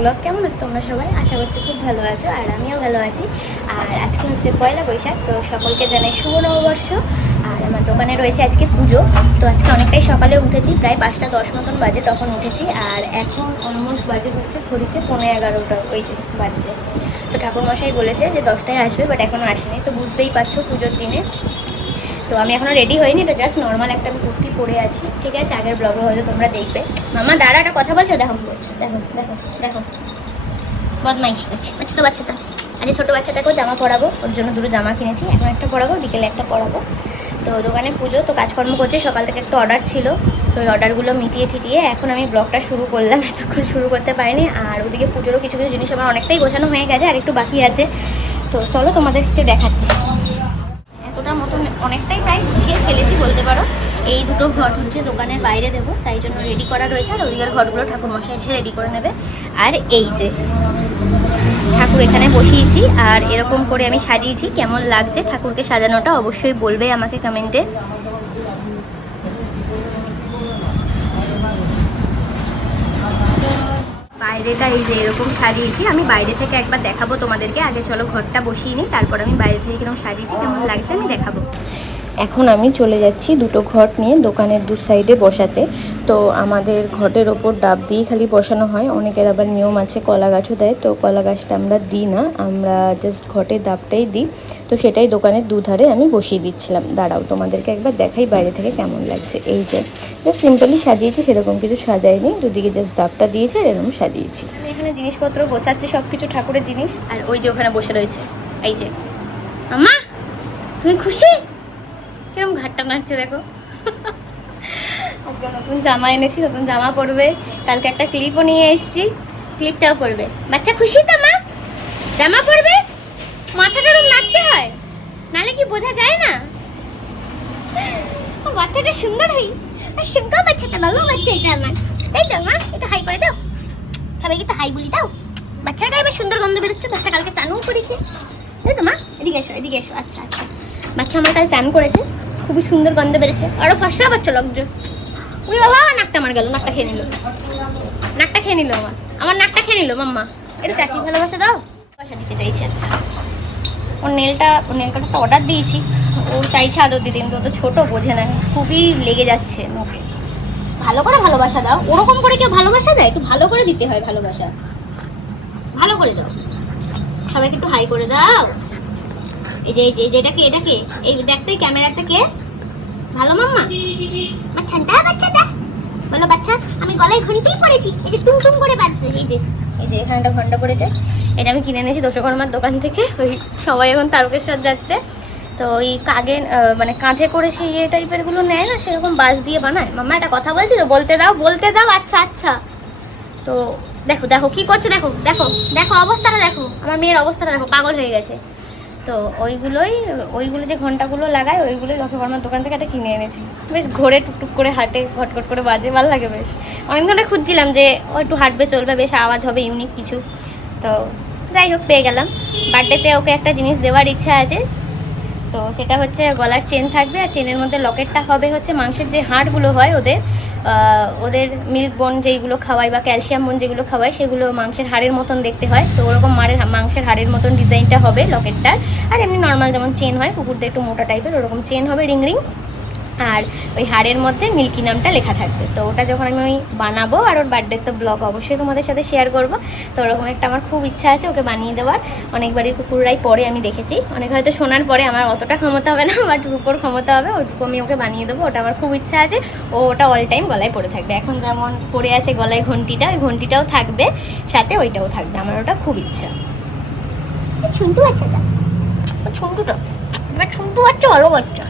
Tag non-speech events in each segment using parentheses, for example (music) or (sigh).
Blog কেমন আছো তোমরা সবাই? আশা করছি খুব ভালো আছো আর আমিও ভালো আছি। আর আজকে হচ্ছে পয়লা বৈশাখ, তো সকলকে জানাই শুভ নববর্ষ। আর আমার দোকানে রয়েছে আজকে পুজো। তো আজকে অনেকটাই সকালে উঠেছি, প্রায় পাঁচটা দশ মতন বাজে তখন উঠেছি। আর এখন অলমোস্ট বাজে হচ্ছে ঘড়িতে পনেরো এগারোটা, ওই যে বাজছে। তো ঠাকুরমশাই বলেছে যে দশটায় আসবে বাট এখনও আসেনি। তো বুঝতেই পারছ পুজোর দিনে তো আমি এখনও রেডি হইনি এটা জাস্ট নর্মাল একটা আমি কুর্তি পরে আছি, ঠিক আছে? আগের ব্লগে হয়তো তোমরা দেখবে। মামা, দাঁড়া, একটা কথা বলছো? দেখো করছ দেখো দেখো দেখো। বদমাইশি করছে বাচ্চা তো বাচ্চা তো আজকে ছোটো বাচ্চাটাকেও জামা পরাবো, ওর জন্য দুটো জামা কিনেছি, এখন একটা পরাবো, বিকেলে একটা পরাবো। তো দোকানে পুজো, তো কাজকর্ম করছে, সকাল থেকে একটা অর্ডার ছিল, তো ওই অর্ডারগুলো মিটিয়ে ঠিটিয়ে এখন আমি ব্লগটা শুরু করলাম, এতক্ষণ শুরু করতে পারিনি, আর ওদিকে পুজোরও কিছু কিছু জিনিস আমার অনেকটাই গোছানো হয়ে গেছে, আর একটু বাকি আছে। তো চলো তোমাদেরকে দেখাচ্ছি। অনেকটাই প্রায় গুছিয়ে ফেলেছি বলতে পারো। এই দুটো ঘট হচ্ছে দোকানের বাইরে দেবো, তাই জন্য রেডি করা রয়েছে। আর ওদিকের ঘটগুলো ঠাকুর মশাই এসে রেডি করে নেবে। আর এই যে, ঠাকুর এখানে বসিয়েছি, আর এরকম করে আমি সাজিয়েছি। কেমন লাগছে ঠাকুরকে সাজানোটা অবশ্যই বলবে আমাকে কমেন্টে বাইরেটা এই যে এরকম সাজিয়েছি, আমি বাইরে থেকে একবার দেখাবো তোমাদেরকে। আগে চলো ঘরটা বসিয়ে নিই, তারপর আমি বাইরে থেকে কীরকম সাজিয়েছি, কেমন লাগছে আমি দেখাবো। এখন আমি চলে যাচ্ছি দুটো ঘট নিয়ে দোকানের দু সাইডে বসাতে। তো আমাদের ঘটের ওপর ডাব দিয়েই খালি বসানো হয়। অনেকের আবার নিয়ম আছে, কলা গাছও দেয়। তো কলা গাছটা আমরা দিই না, আমরা জাস্ট ঘটের ডাবটাই দিই। তো সেটাই দোকানের দুধারে আমি বসিয়ে দিচ্ছিলাম। দাঁড়াও, তোমাদেরকে একবার দেখাই বাইরে থেকে কেমন লাগছে। এই যে জাস্ট সিম্পলি সাজিয়েছি, সেরকম কিছু সাজাইনি। দুদিকে জাস্ট ডাবটা দিয়েছি আর এরকম সাজিয়েছি। আমি এখানে জিনিসপত্র গোছাচ্ছি সব কিছু ঠাকুরের জিনিস। আর ওই যে ওখানে বসে রয়েছে। এই যে। মামা তুমি খুশি? কিরম ঘাটটা নাচছে দেখো। আজকে নতুন জামা এনেছি, নতুন জামা পরবে। কালকে একটা ক্লিপও নিয়ে এসেছি ক্লিপটাও পরবে। বাচ্চা খুশি তো, মা? জামা পরবে? মাথাটা ওরম নাচতে হয়? নালে কি বোঝা যায় না? বাচ্চাটা সুন্দর হই সুন্দর বাচ্চাটা, ভালো বাচ্চা এটা আমার। তাই তো, মা এটা হাই করে দাও। সবাইকে তো হাই বলি দাও। বাচ্চার গায়ে সুন্দর গন্ধ বেরোচ্ছে, বাচ্চা কালকে চানও করেছে। তাই তো, মা, এদিকে এসো এদিকে এসো। আচ্ছা আচ্ছা। বাচ্চা আমার কাল চান করেছে। খুবই সুন্দর গন্ধ বেরোচ্ছে। আরও ফসরা বাচ্চা লাগছে ওই বাবা, নাকটা আমার গেল, নাকটা খেয়ে নিল। নাকটা খেয়ে নিল আমার। আমার নাকটা খেয়ে নিল, মাম্মা। একটু চাকরি ভালোবাসা দাও। পয়সা দিতে চাইছে আচ্ছা। ওর নেলটা ওর নেল কাটারটা অর্ডার দিয়েছি। ওর চাইছে আদর দিদি কিন্তু তো ছোটো, বোঝে না। খুবই লেগে যাচ্ছে মুখে। ভালো করে ভালোবাসা দাও। ওরকম করে কেউ ভালোবাসা দেয়? একটু ভালো করে দিতে হয় ভালোবাসা। ভালো করে দাও। সবাইকে একটু হাই করে দাও। এই যে এই যে, এই ভালো মাম্মা? বাচ্চাটা বাচ্চা, আমি গলায় ঘড়িতেই পড়েছি। এই যে টুং টুং করে এই যে। এই যে ঘণ্টা এটা আমি কিনে এনেছি দোষকর্মার দোকান থেকে। ওই সবাই এখন তারকেশ্বর যাচ্ছে। তো ওই কাগে মানে কাঁধে করে সেই ইয়ে টাইপেরগুলো নেয় না, সেরকম বাস দিয়ে বানায়। মাম্মা, একটা কথা বলছি তো বলতে দাও বলতে দাও আচ্ছা আচ্ছা। তো দেখো দেখো, কি করছে দেখো দেখো দেখো অবস্থাটা দেখো। আমার মেয়ের অবস্থাটা দেখো, পাগল হয়ে গেছে। তো ওইগুলোই, ওইগুলো যে ঘন্টাগুলো লাগায় ওইগুলোই দশকর্মার দোকান থেকে একটা কিনে এনেছি। বেশ ঘোরে টুকটুক করে হাঁটে, ঘটঘট করে বাজে, ভালো লাগে বেশ। অনেকদিন ধরে খুঁজছিলাম যে, ও একটু হাঁটবে, চলবে, বেশ আওয়াজ হবে ইউনিক কিছু। তো যাই হোক, পেয়ে গেলাম। বার্থডেতে ওকে একটা জিনিস দেওয়ার ইচ্ছা আছে। তো সেটা হচ্ছে গলার চেন থাকবে, আর চেনের মধ্যে লকেটটা হবে হচ্ছে মাংসের যে হাড়গুলো হয় ওদের ওদের মিল্ক বোন যেইগুলো খাওয়াই বা ক্যালসিয়াম বোন যেগুলো খাওয়াই সেগুলো মাংসের হাড়ের মতন দেখতে হয়। তো ওরকম মারের মাংসের হাড়ের মতন ডিজাইনটা হবে লকেটটার আর এমনি নর্মাল যেমন চেন হয়, কুকুরদের একটু মোটা টাইপের ওরকম চেন হবে রিং রিং আর ওই হাড়ের মধ্যে মিল্কি নামটা লেখা থাকবে। তো ওটা যখন আমি ওই বানাবো আর ওর বার্থডে তো ব্লগ অবশ্যই তোমাদের সাথে শেয়ার করব। তো ওরকম একটা আমার খুব ইচ্ছা আছে ওকে বানিয়ে দেওয়ার। অনেকবারই কুকুররাই পরে আমি দেখেছি। অনেক হয়তো শোনার পরে আমার অতটা ক্ষমতা হবে না (laughs) বাট রূপোর ক্ষমতা হবে ওটুকু আমি ওকে বানিয়ে দেবো। ওটা আমার খুব ইচ্ছা আছে। ও ওটা অল টাইম গলায় পরে থাকবে। এখন যেমন পরে আছে গলায় ঘন্টিটা ওই ঘন্টিটাও থাকবে সাথে ওইটাও থাকবে। আমার ওটা খুব ইচ্ছা। ছুন্টু বাচ্চাটা। ছুন্টুটা। এবার ছুন্টু বাচ্চা ভালো বাচ্চা।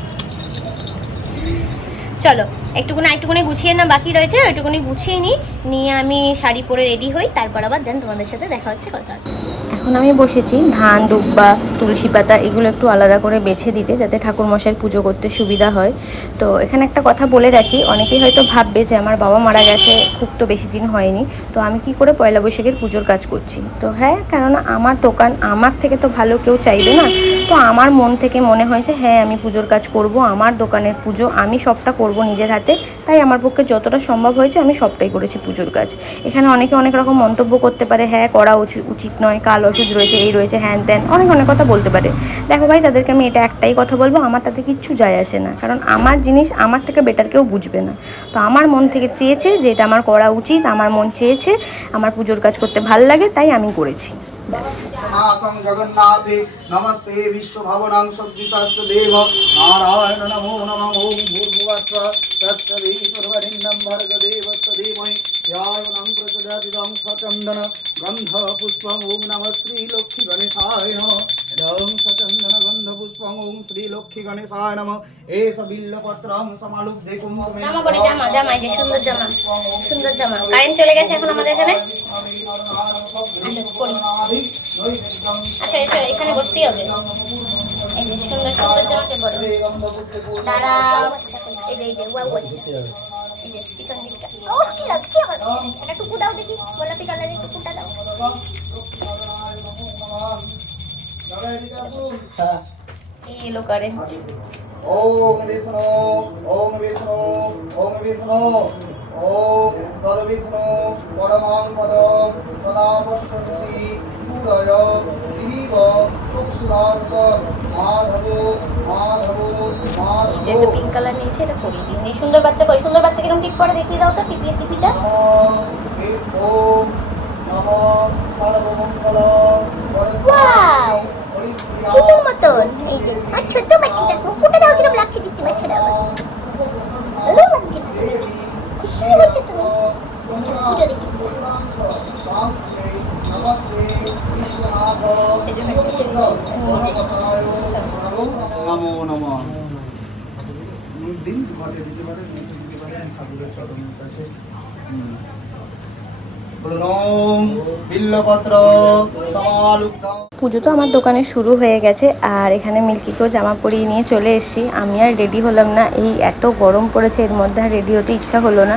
চলো একটুকুনি একটুকুনি গুছিয়ে না বাকি রয়েছে ওইটুকুনি গুছিয়ে নিই। নিয়ে আমি শাড়ি পরে রেডি হই, তারপর আবার দেন তোমাদের সাথে দেখা হচ্ছে, কথা হচ্ছে। এখন আমি বসেছি, ধান, দুব্বা, তুলসী পাতা, এগুলো একটু আলাদা করে বেছে দিতে, যাতে ঠাকুর পুজো করতে সুবিধা হয়। তো এখানে একটা কথা বলে রাখি, অনেকেই হয়তো ভাববে যে আমার বাবা মারা গেছে, খুব তো বেশি দিন হয়নি। তো আমি কি করে পয়লা বৈশাখের পুজোর কাজ করছি? তো হ্যাঁ কেননা আমার দোকান আমার থেকে তো ভালো কেউ চাইবে না। তো আমার মন থেকে মনে হয়েছে হ্যাঁ আমি পুজোর কাজ করব, আমার দোকানের পুজো, আমি সবটা করব নিজের হাতে। বাড়িতে। তাই আমার পক্ষে যতটা সম্ভব হয়েছে আমি সবটাই করেছি পুজোর কাজ। এখানে অনেকে অনেক রকম মন্তব্য করতে পারে হ্যাঁ করা উচি- উচিত নয়, কাল ওষুধ রয়েছে, এই রয়েছে, হ্যান ত্যান, অনেক অনেক কথা বলতে পারে। দেখো ভাই, তাদেরকে আমি এটা একটাই কথা বলব, আমার তাতে কিচ্ছু যায় আসে না। কারণ আমার জিনিস আমার থেকে বেটার কেউ বুঝবে না। তো আমার মন থেকে চেয়েছে যে এটা আমার করা উচিত, আমার মন চেয়েছে, আমার পুজোর কাজ করতে ভালো লাগে, তাই আমি করেছি। নাথং জগন্নাথে নমস্তে বিশ্বভাবনাং সদ্বিতাস্ত দেব নারায়ণ নমো নমঃ ওম ভূর্ভুবস্ব তৎসবিতুর্বরেণ্যং ভর্গদেবস্য ধীমহি ধ্যায়নং প্রচোদয়াতিদং সচন্দন গন্ধ পুষ্পং ওম নমঃ শ্রীলক্ষ্মী গণেশায় নমঃ ইদং সচন্দন গন্ধ পুষ্পং ওম শ্রীলক্ষ্মী গণেশায় নমঃ এষ বিল্লপত্রং সমালুব্ধে কুঙ্কুমে জামা জামা সুন্দর জামা সুন্দর জামা চলে গেছে এখন আমাদের এখানে? আসো পরি আসো এসো এখানে বসতেই হবে এই যে সুন্দর সুন্দর জামাকে পরো দাঁড়াও এই যে এই যে ওয়াও হচ্ছে এই যে পিছন দিকটা ও কি লাগছে আমার একটা টুকু দাও দেখি গোলাপি কালারের টুকুটা দাও এই এলো কারেন্ট ওম বিষ্ণু ওম বিষ্ণু ওম বিষ্ণু ওম তদ বিষ্ণু পরমাং পদ সদা পশ্যন্তি সূরয় মাধব মাধব এই যে একটা পিঙ্ক কালার নিয়েছে এটা পরিয়ে দিন। এই সুন্দর বাচ্চা কই? সুন্দর বাচ্চা কীরকম টিপ করে দেখিয়ে দাও তো টিপিয়ে টিপিটা। ওম নম সর্বমঙ্গল Wow! চুলের মতন। এই যে আর ছোট্ট বাচ্চাটা মুখটা দাও কীরকম লাগছে দেখতে বাচ্চাটা আমার ভালো লাগছে। তুমি এটা দেখি এই যে নিচে নিচে নিয়ে যাই। নমো নমঃ দিন ঘরে দিতে পারে দিতে পারে ঠাকুরের চরণের কাছে হুম। বলুন ওম বিল্লপত্র সমালুব্ধ পুজো তো আমার দোকানে শুরু হয়ে গেছে, আর এখানে মিল্কিকেও জামা পরিয়ে নিয়ে চলে এসেছি। আমি আর রেডি হলাম না, এই এত গরম পড়েছে, এর মধ্যে আর রেডি হতে ইচ্ছা হলো না।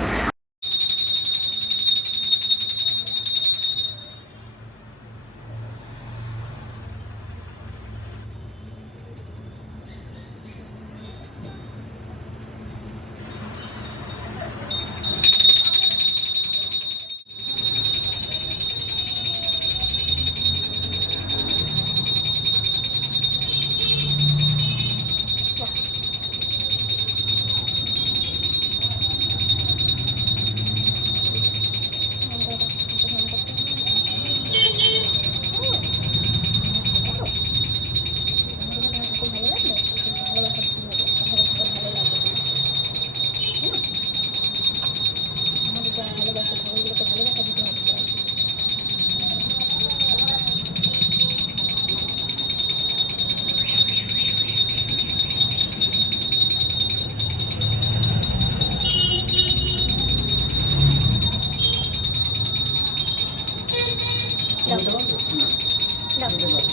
নামো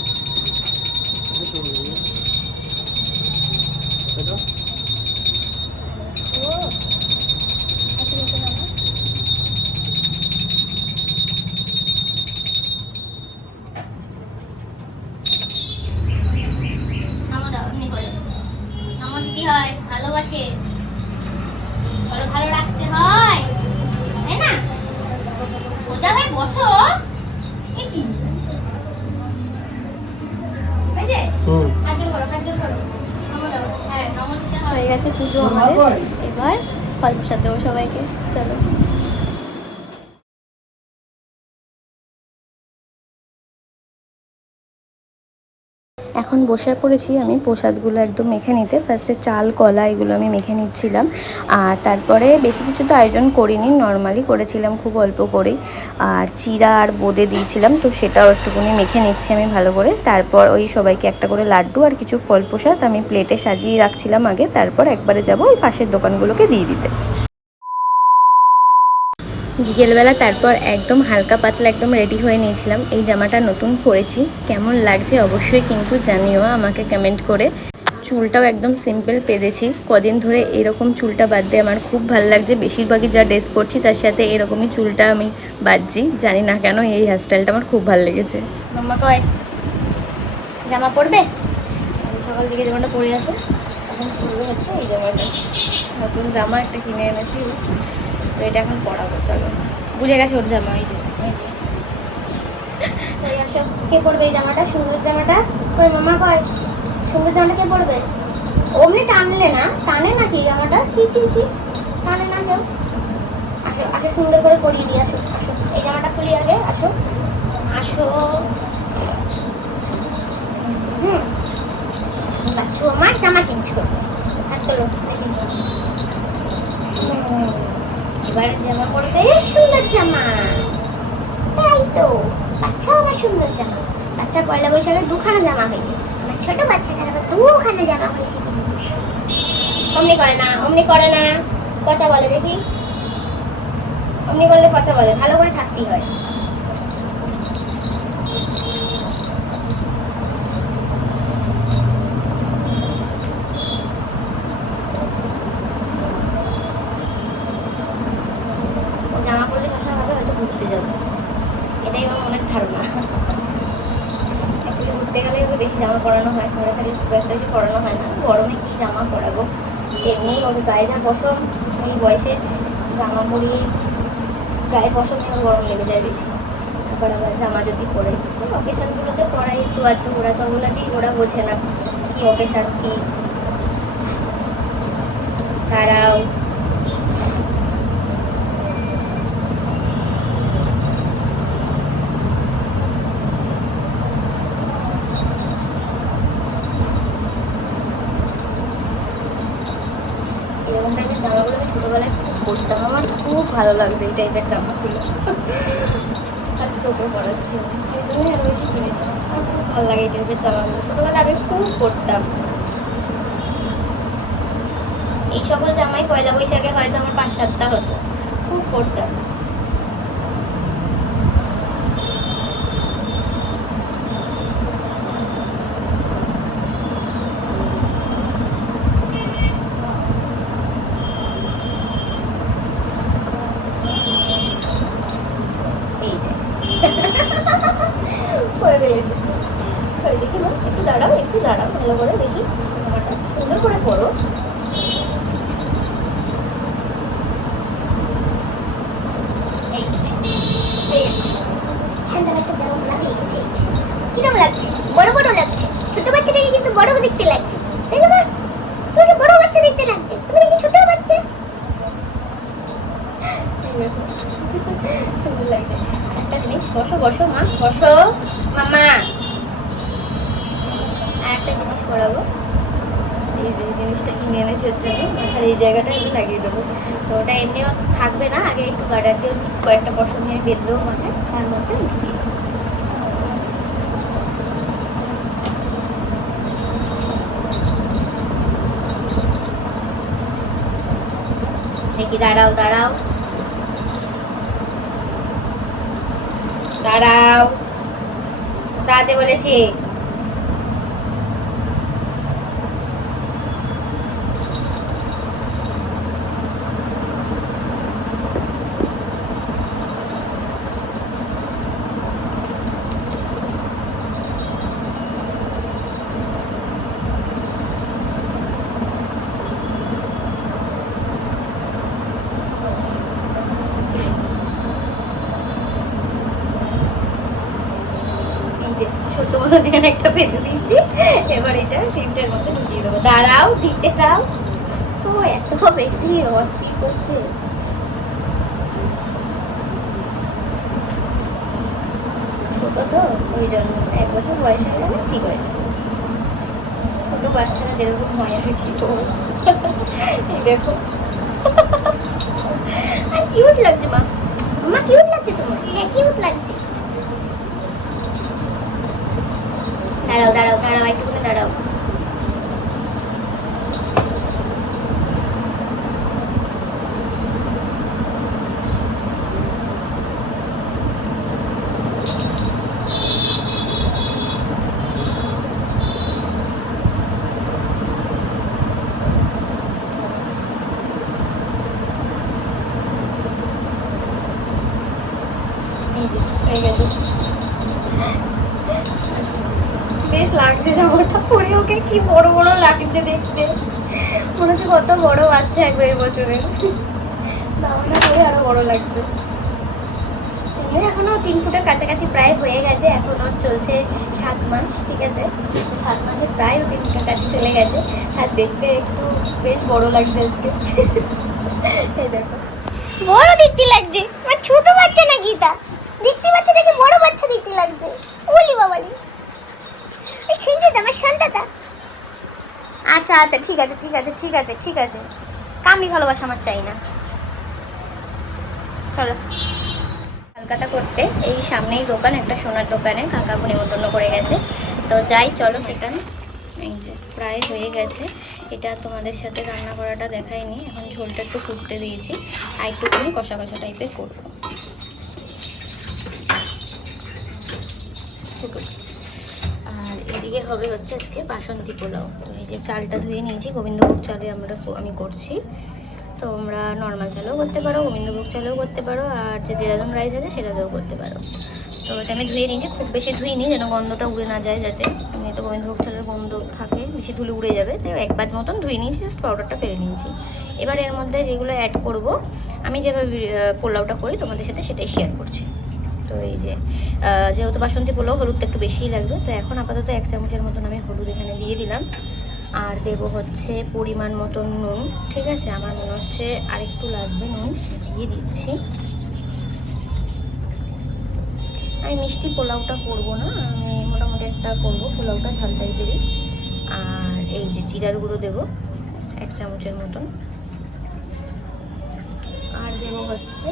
এখন বসে পড়েছি আমি, প্রসাদগুলো একদম মেখে নিতে। ফার্স্টে চাল, কলা, এগুলো আমি মেখে নিচ্ছিলাম। আর তারপরে বেশি কিছু তো আয়োজন করিনি নর্মালি করেছিলাম খুব অল্প করেই। আর চিরা আর বোঁদে দিয়েছিলাম, তো সেটাও একটুখানি মেখে নিচ্ছি আমি ভালো করে। তারপর ওই সবাইকে একটা করে লাড্ডু আর কিছু ফল প্রসাদ আমি প্লেটে সাজিয়ে রাখছিলাম আগে। তারপর একবারে যাব ওই পাশের দোকানগুলোকে দিয়ে দিতে। বিকেলবেলা তারপর একদম হালকা পাতলা একদম রেডি হয়ে নিয়েছিলাম। এই জামাটা নতুন পরেছি। কেমন লাগছে অবশ্যই কিন্তু জানিও, আমাকে কমেন্ট করে। চুলটাও একদম সিম্পল পেদেছি। কদিন ধরে এরকম চুলটা বাঁধতে আমার খুব ভালো লাগছে। বেশিরভাগই যা ড্রেস পরছি তার সাথে এরকমই চুলটা আমি বাঁধছি। জানি না কেন এই হেয়ারস্টাইলটা আমার খুব ভালো লেগেছে। জামা পরবে? সকাল দিকে জামাটা পরে আছে। এখন পরবে হচ্ছে এই জামাটা। নতুন জামা একটা কিনে এনেছি। তো এটা এখন পড়াবো, চলো। বুঝে গেছে ওর জামা, এই যে। কে পরবে এই জামাটা? সুন্দর জামাটা? কই মামা কয়? সুন্দর জামাটা কে পরবে? অমনি টানলে না? টানে নাকি জামাটা? ছি ছি ছি। টানে না কেউ? আসো আসো, সুন্দর করে পরিয়ে দিই আসো আসো। এই জামাটা খুলি আগে, আসো। আসো। হুম। বাচ্চু, আমার জামা চেঞ্জ করবে হাত তোলো দেখি হুম, এবার জামা পরবে? সুন্দর জামা। তাই তো। বাচ্চা আমার সুন্দর জামা। বাচ্চা পয়লা বৈশাখে দুখানা জামা হয়েছে। আমার ছোট বাচ্চাটার আবার দুখানা জামা হয়েছে কিন্তু। অমনি করে না, অমনি করে না। পচা বলে দেখি। অমনি করলে পচা বলে। ভালো করে থাকতেই হয় ও জামা পরলে সবসময় ভাবে হয়তো ঘুরতে যাব এটাই আমার অনেক ধারণা অ্যাকচুয়ালি ঘুরতে গেলে ওকে বেশি জামা পরানো হয় ঘরে থাকলে খুব একটা বেশি পরানো হয় না। গরমে কী জামা পরাবো? এমনি ওর গায়ে যা পশম এই বয়সে জামা পরিয়ে গায়ে পশমে গরম লেগে যায় বেশি। আবার আবার জামা যদি পরে অকেশনগুলোতে পরাই, একটু আধটু ওরা তো ওগুলো যে ওরা বোঝে না। কী অকেশন কী? তারাও এরকম টাইপের জামাগুলো আমি ছোটোবেলায় খুব পরতাম আমার খুব ভালো লাগতো এই টাইপের জামাগুলো। এই জন্যই বেশি কিনেছিলাম। আমার খুব ভালো লাগে এই টাইপের জামাগুলো। আমি খুব পরতাম। এই সকল জামাই পয়লা বৈশাখে হয়তো আমার পাঁচ সাতটা হতো। খুব পরতাম এই যে পরে ফেলেছি দেখি মা, একটু দাঁড়াও একটু দাঁড়াও, ভালো করে দেখি। জামাটা সুন্দর করে পরো। লাগছে? বড় বড় লাগছে। ছোট বাচ্চাটাকে কিন্তু বড় দেখতে লাগছে। তাই না বড় বাচ্চা দেখতে লাগছে। তুমি নাকি ছোট বাচ্চা? সুন্দর লাগছে। একটা জিনিস, বসো বসো মা, বসো মামা আর একটা জিনিস পরাবো। এই যে জিনিসটা কিনে এনেছে ওর জন্য। মাথার এই জায়গাটা একটু লাগিয়ে দেবো। তো ওটা এমনিও থাকবে না, আগে একটু গার্ডার দিয়ে কয়েকটা পশম নিয়ে বেঁধে দেবো মাথায় তার মধ্যে ঢুকিয়ে দেখি, দাঁড়াও দাঁড়াও। দাঁড়াও। দাঁড়াতে বলেছি এই যে ছোট্ট একটা বেঁধে দিয়েছি। এবার এটা শিমটার মধ্যে ঢুকিয়ে দেবো। দাঁড়াও, দিতে দাও। ও, এত বেশি অস্থির করছে। ছোট তো, ওই জন্য এক বছর বয়স হয়ে গেলে ঠিক হয়ে যাবে। ছোট বাচ্চারা যেরকম হয় আর কি দেখো। আর কিউট লাগছে মা। মা কিউট লাগছে তোমার? হ্যাঁ কিউট লাগছে। দাঁড়াও দাঁড়াও দাঁড়াও একটু করে দাঁড়াও। এই যে হয়ে গেছে। বেশ লাগছে জামাটা পরে ওকে কি বড় বড় লাগছে দেখতে। মনে হচ্ছে কত বড় বাচ্চা একবার এই বছরে দাওয়ানা করে আরও বড় লাগছে। এমনি এখনও তিন ফুটের কাছাকাছি প্রায় হয়ে গেছে, এখন ওর চলছে সাত মাস, ঠিক আছে? সাত মাসে প্রায় ও তিন ফুটের কাছে চলে গেছে। আর দেখতে একটু বেশ বড় লাগছে আজকে। এই দেখো। বড় দেখতে লাগছে। ছোট বাচ্চা না গীতা? দেখতে বাচ্চাটাকে বড় বাচ্চা দেখতে লাগছে? ওলি বাবালি। শুনতে তো আমার শান্তাটা আচ্ছা আচ্ছা ঠিক আছে ঠিক আছে ঠিক আছে ঠিক আছে। কামড়ি ভালোবাসা আমার চাই না। চলো। হালকাটা করতে এই সামনেই দোকান, একটা সোনার দোকানে কাকাবু নিমন্ত্রণ করে গেছে। তো যাই, চলো সেখানে। এই যে, প্রায় হয়ে গেছে। এটা তোমাদের সাথে রান্না করাটা দেখাইনি এখন ঝোলটা একটু ফুটতে দিয়েছি। আর একটুখানি কষা কষা টাইপের করব ফুটুক আর এদিকে হবে হচ্ছে আজকে বাসন্তী পোলাও। তো এই যে চালটা ধুয়ে নিয়েছি, গোবিন্দভোগ চালে আমরা আমি করছি। তো আমরা নর্মাল চালেও করতে পারো, গোবিন্দভোগ চালেও করতে পারো, আর যে দেরাদুন রাইস আছে সেটা দিয়েও করতে পারো। তো এটা আমি ধুয়ে নিয়েছি, খুব বেশি ধুইনি যেন গন্ধটা উড়ে না যায় যাতে। এমনি তো গোবিন্দভোগ চালের গন্ধ থাকে, বেশি ধুলে উড়ে যাবে। তাই এক বাদ মতন ধুয়ে নিয়েছি জাস্ট পাউডারটা ফেলে নিয়েছি। এবার এর মধ্যে যেগুলো অ্যাড করব, আমি যেভাবে পোলাওটা করি তোমাদের সাথে সেটাই শেয়ার করছি। তো এই যে যেহেতু বাসন্তী পোলাও, হলুদটা একটু বেশিই লাগবে, তো এখন আপাতত এক চামচের মতন আমি হলুদ এখানে দিয়ে দিলাম। আর দেব হচ্ছে পরিমাণ মতন নুন, ঠিক আছে? আমার মনে হচ্ছে আরেকটু লাগবে নুন দিয়ে দিচ্ছি। আমি মিষ্টি পোলাওটা করব না, আমি মোটামুটি একটা করব, পোলাওটা ঝাল টাইপেরই আর এই যে জিরার গুঁড়ো দেবো, এক চামচের মতন। আর দেবো হচ্ছে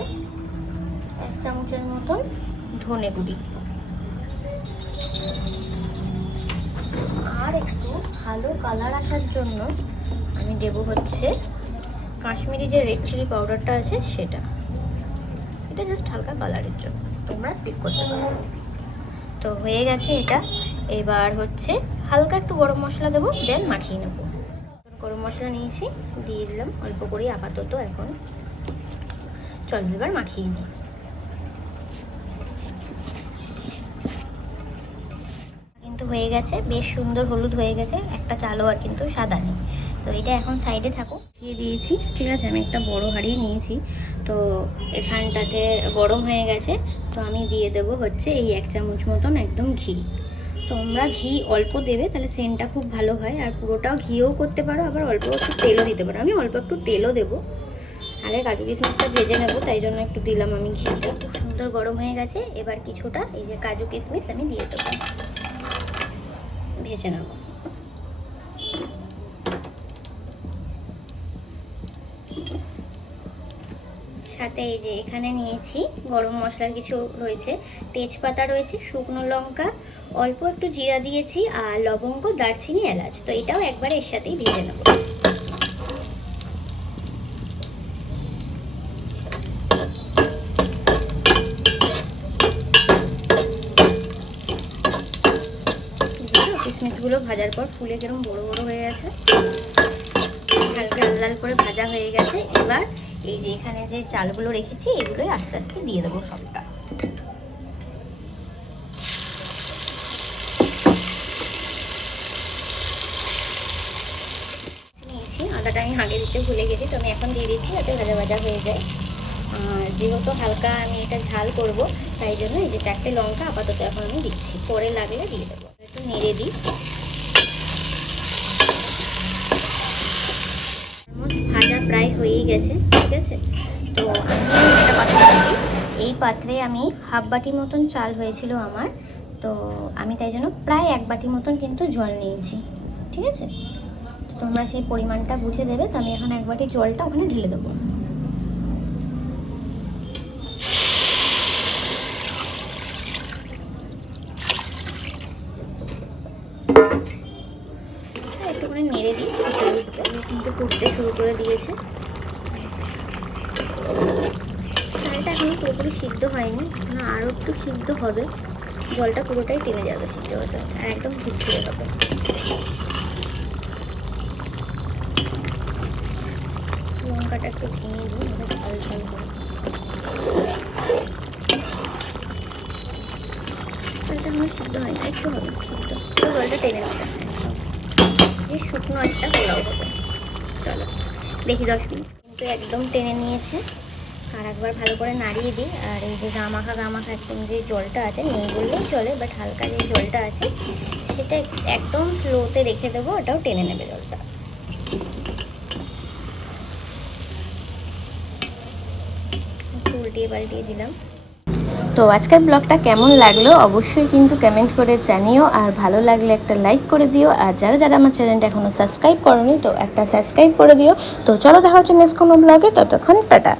এক চামচের মতন ধনে গুঁড়ি আর একটু ভালো কালার আসার জন্য আমি দেব হচ্ছে কাশ্মীরি যে রেড চিলি পাউডারটা আছে সেটা। এটা জাস্ট হালকা কালারের জন্য। তোমরা স্কিপ করতে পারো। তো হয়ে গেছে এটা। এবার হচ্ছে হালকা একটু গরম মশলা দেবো দেন মাখিয়ে নেব। গরম মশলা নিয়েছি, দিয়ে দিলাম। অল্প করে আপাতত এখন। চল এবার মাখিয়ে নিই কিন্তু হয়ে গেছে, বেশ সুন্দর হলুদ হয়ে গেছে, একটা চালও আর কিন্তু সাদা নেই। তো এটা এখন সাইডে থাকুক দিয়ে দিয়েছি, ঠিক আছে, আমি একটা বড় হাঁড়ি নিয়েছি। তো এখানটাতে গরম হয়ে গেছে, তো আমি দিয়ে দেবো হচ্ছে এই এক চামচ মতন একদম ঘি। তোমরা ঘি অল্প দেবে, তাহলে সেন্টটা খুব ভালো হয়। আর পুরোটাও ঘিও করতে পারো, আবার অল্প একটু তেলও দিতে পারো। আমি অল্প একটু তেলও দেবো। আগে কাজু কিশমিশটা ভেজে নেব, তাই জন্য একটু দিলাম আমি ঘিটা। খুব সুন্দর গরম হয়ে গেছে, এবার কিছুটা এই যে কাজু কিশমিশ আমি দিয়ে দেবো। ভেজে নেব। সাথে এই যে এখানে নিয়েছি গরম মশলার কিছু রয়েছে, তেজপাতা রয়েছে, শুকনো লঙ্কা, অল্প একটু জিরা দিয়েছি আর লবঙ্গ, দারচিনি, এলাচ। তো এটাও একবার এর সাথেই ভেজে নেব। বুঝলো ভাজার পর ফুলে কীরকম বড় বড় হয়ে গেছে। হালকা লাল লাল করে ভাজা হয়ে গেছে। এবার এই যে এখানে যে চালগুলো রেখেছি, এগুলোই আস্তে আস্তে দিয়ে দেবো সবটা। আদাটা আমি আগে দিতে ভুলে গেছি, তো আমি এখন দিয়ে দিচ্ছি যাতে ভাজা ভাজা হয়ে যায়। আর যেহেতু হালকা আমি এটা ঝাল করব, তাই জন্য এই যে চারটে লঙ্কা আপাতত এখন আমি দিচ্ছি। পরে লাগলে দিয়ে দেবো। একটু নেড়ে দিই অলমোস্ট ভাজা প্রায় হয়েই গেছে, ঠিক আছে? তো আমি একটা পাত্রে। এই পাত্রে আমি হাফ বাটি মতন চাল হয়েছিল আমার, তো আমি তাই জন্য প্রায় এক বাটি মতন কিন্তু জল নিয়েছি, ঠিক আছে? তোমরা সেই পরিমাণটা বুঝে দেবে, তো আমি এখন এক বাটি জলটা ওখানে ঢেলে দেবো একটুখানি নেড়ে দিই ফুটে উঠবে কিন্তু ফুটতে শুরু করে দিয়েছে। চালটা এখনও পুরোপুরি সিদ্ধ হয়নি, এখনও আরও একটু সিদ্ধ হবে। জলটা পুরোটাই টেনে যাবে সিদ্ধ হতে। আর একদম ঝুরঝুরে হবে। লঙ্কাটা একটু ভেঙে দিই ঝাল ঝাল করে চালটা এখনও সিদ্ধ হয়নি, একটু হবে, সিদ্ধ। জলটা টেনে এই শুকনো একটা পোলাও দেখি দশ মিনিট। কিন্তু একদম টেনে নিয়েছে। আর একবার ভালো করে নাড়িয়ে দিই। আর এই যে গামাখা গামাখা একদম যে জলটা আছে, নেই বললেই চলে বাট হালকা যে জলটা আছে, সেটা একদম স্লোতে রেখে দেবো, ওটাও টেনে নেবে জলটা। উল্টিয়ে পাল্টিয়ে দিলাম। তো আজকের ব্লগটা কেমন লাগল অবশ্যই কিন্তু কমেন্ট করে জানিও, আর ভালো লাগলে একটা লাইক করে দিও, আর যারা যারা আমার চ্যানেলটা এখনও সাবস্ক্রাইব করনি তো একটা সাবস্ক্রাইব করে দিও। তো চলো দেখা হচ্ছে নেক্সট কোনো ব্লগে ততক্ষণ টাটা।